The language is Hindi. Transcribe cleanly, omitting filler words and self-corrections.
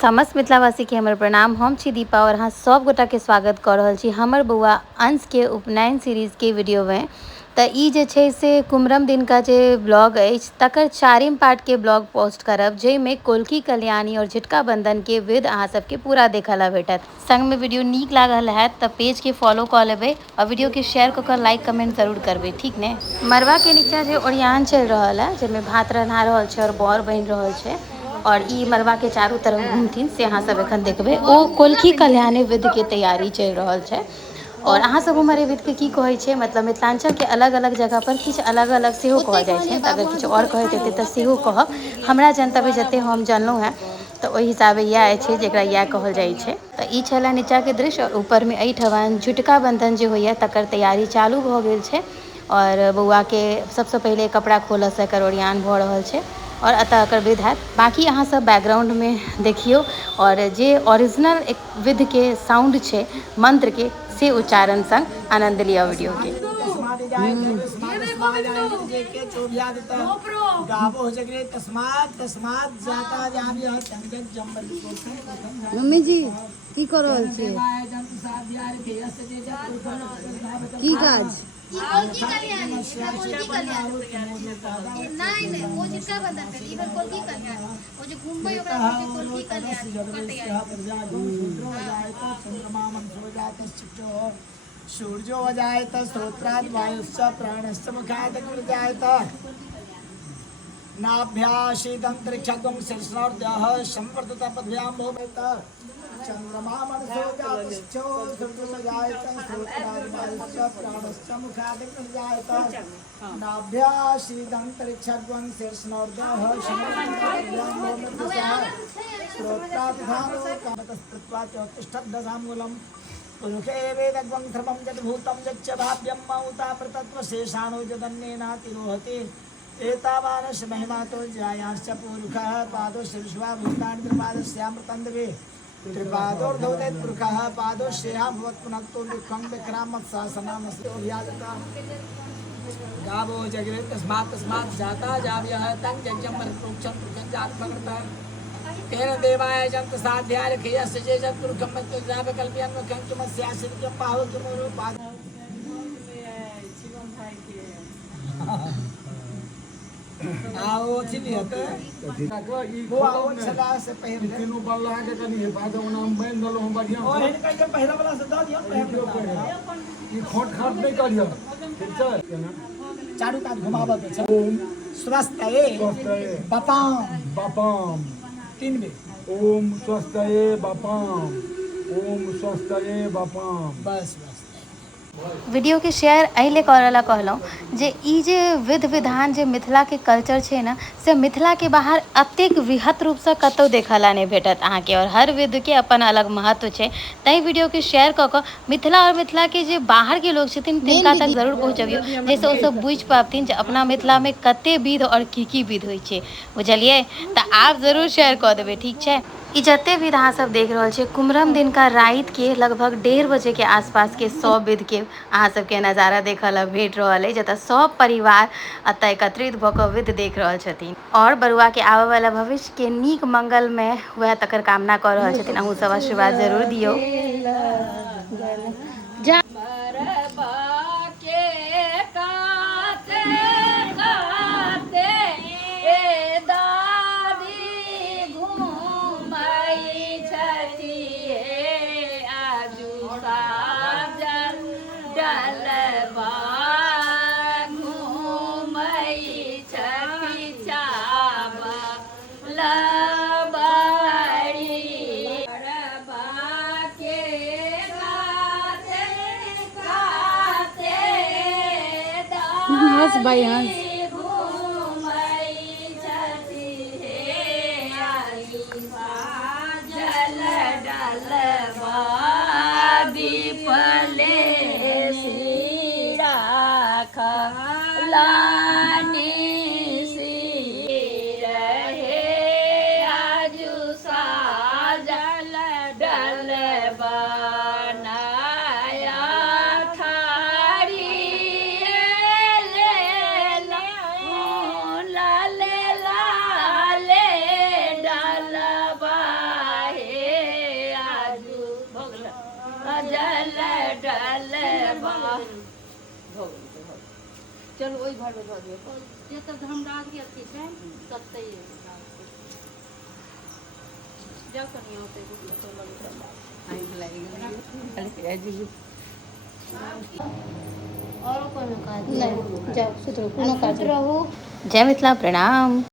समस्त मिथिलावासी के हमर प्रणाम। हम छी दीपा और अहाँ सब गोटा के स्वागत कर रहल छी हमर बौआ अंश के उपनयन सीरीज के वीडियो में। तऽ ई जे छै से कुमरम दिन का जे ब्लॉग अछि तकर चारिम पार्ट के ब्लॉग पोस्ट करब, जाहिमे कोलकी कल्याणी और झिटका बंधन के विध अहाँ सबके पूरा देखऽ ला भेटत। संग में वीडियो नीक लागल है तऽ पेज के फॉलो कऽ लेबै और वीडियो के शेयर कऽ के लाइक कमेंट जरूर करबै, ठीक ने। मरवा के नीचा जे ओरियान चल रहा है, जिसमें भात रन्हा रहल छै और बर बन रहल छै और ई मरवा के चारू तरफ घूमथिन से अहाँ सब एखन देखबै। ओ कोलकी कल्याणी विध के तैयारी चल रहल छै और अहाँ सब उम्हर विध के की कहै छै, मतलब मिथिलांचल के अलग अलग जगह पर किछु अलग अलग सेहो कहल जाइ छै। तऽ अगर किछु और कहैत हेतै तऽ सेहो कहब। हमरा जनतव्य जते हम जानलहुँ हैं तऽ ओहि हिसाबे इएह छै जेकरा इएह कहल जाइ छै। तऽ ई छलै नीचा के दृश्य और ऊपर में एहिठमन झुटका बंधन जे होइया तकर तैयारी चालू भऽ गेल छै और बौआ के सबसे पहले कपड़ा खोलऽ से एकर ओरियान भऽ रहल छै और अतः एकर विध हैत। बाकी अहाँ सब बैकग्राउंड में देखियो और जे ओरिजिनल एक विध के साउंड छै मंत्र के से उच्चारण संग आनंद लिया वीडियो के। मम्मी जी की कर रहल छियै? की काज? सूर्यो जायत स्त्रोत्रात् वायुश्च प्राणश्च मुखात् जायत नाभ्याशीदन्तरिक्षगं शीर्षोर्धः संवर्धत पद्भ्यां भूमित चन्द्रमा मनसो जातश्चो सूर्यो जायत स्त्रोत्रात् वायुश्च प्राणश्च मुखात् जायत नाभ्याशीदन्तरिक्षगं शीर्षोर्धः संवर्धत पद्भ्यां भूमित स्त्रोत्रात् धारो कामतस्तत्वा चोत्तिष्ठत् दशामूलम् पुरुषे वेदग्वं धर्मं यद्भूतं यच्च भाव्यं मौता प्रतत्वशेषाणो यदन्येनातिरोहति एतावानस्य महिमातो ज्यायांश्च पुरुषः पादो शीर्ष्वा भूतानि त्रिपादस्यामृतन्दवे त्रिपादोर्धौते पुरुषः पादोश्रेया भवत्पुनक्तो दुःखं विक्रामत्शासनामस्योऽभियाजता गावो जगरे तस्मात् जाता जाव्यः तं यज्ञं परिप्रोक्षं पुरुषं जात्मकृतः तेन देवाय जंत साध्याय खयस्य जे जतुर्गम मत्जाब कल्पयन मुखं तुमस्यासित के पाहो तुमरो पाद शिवम भाई के आओ चिनियत वो आओ छला से पहले तीनों बल्ला के कनी बादो नाम बन दलो हम बढ़िया और इनका के पहला वाला से द दियो पहले ई खोट खाट नहीं करियो ठीक छै चारू कात घुमाबत छै। ओम स्वस्तये बपाम बपाम तीन बे ओम स्वस्तये बपाम ओम स्वस्तये बपाम बस बस। वीडियो के शेयर अइले करला कहलहुँ जे ई जे विध विधान जे मिथिला के कल्चर छै ना, से मिथिला के बाहर अतेक वृहत रूप से कतौ देखऽ ला नहीं भेटत अहाँ के और हर विध के अपन अलग महत्व छै। तै वीडियो के शेयर कऽ कऽ मिथिला और मिथिला के जे बाहर के लोग छथिन तिनका तक जरूर पहुँचबियौ, जैसे ओ सब बुझि पाबथिन जे अपना मिथिला में कते विध और की विध होइ छै, बुझलिए। तऽ आप जरूर शेयर कऽ देबै, ठीक छै। ई जते विध अहाँ सब देख रहल छियै कुमरम दिन का रात के लगभग 1:30 बजे के आसपास के 100 विध के अहाँ सबके नज़ारा देखऽ ला भेट रहल है, जतऽ सब परिवार अतः एकत्रित भऽ कऽ विध देख रहल छथिन और बरुआ के आबऽ वाला भविष्य के नीक मंगल में वह तकर कामना कऽ रहल छथिन। अहूँ सब आशीर्वाद जरूर दियौ। हंस भाई हंस। चलो ओहि घर में धऽ दियौ जतऽ धर्मराज के अथी छै ततै जाओ कनिया ओतै तो लगे और कोनो काज नहीं, जाओ सुत रहू, कोनो काज रहू। जय मिथिला, प्रणाम।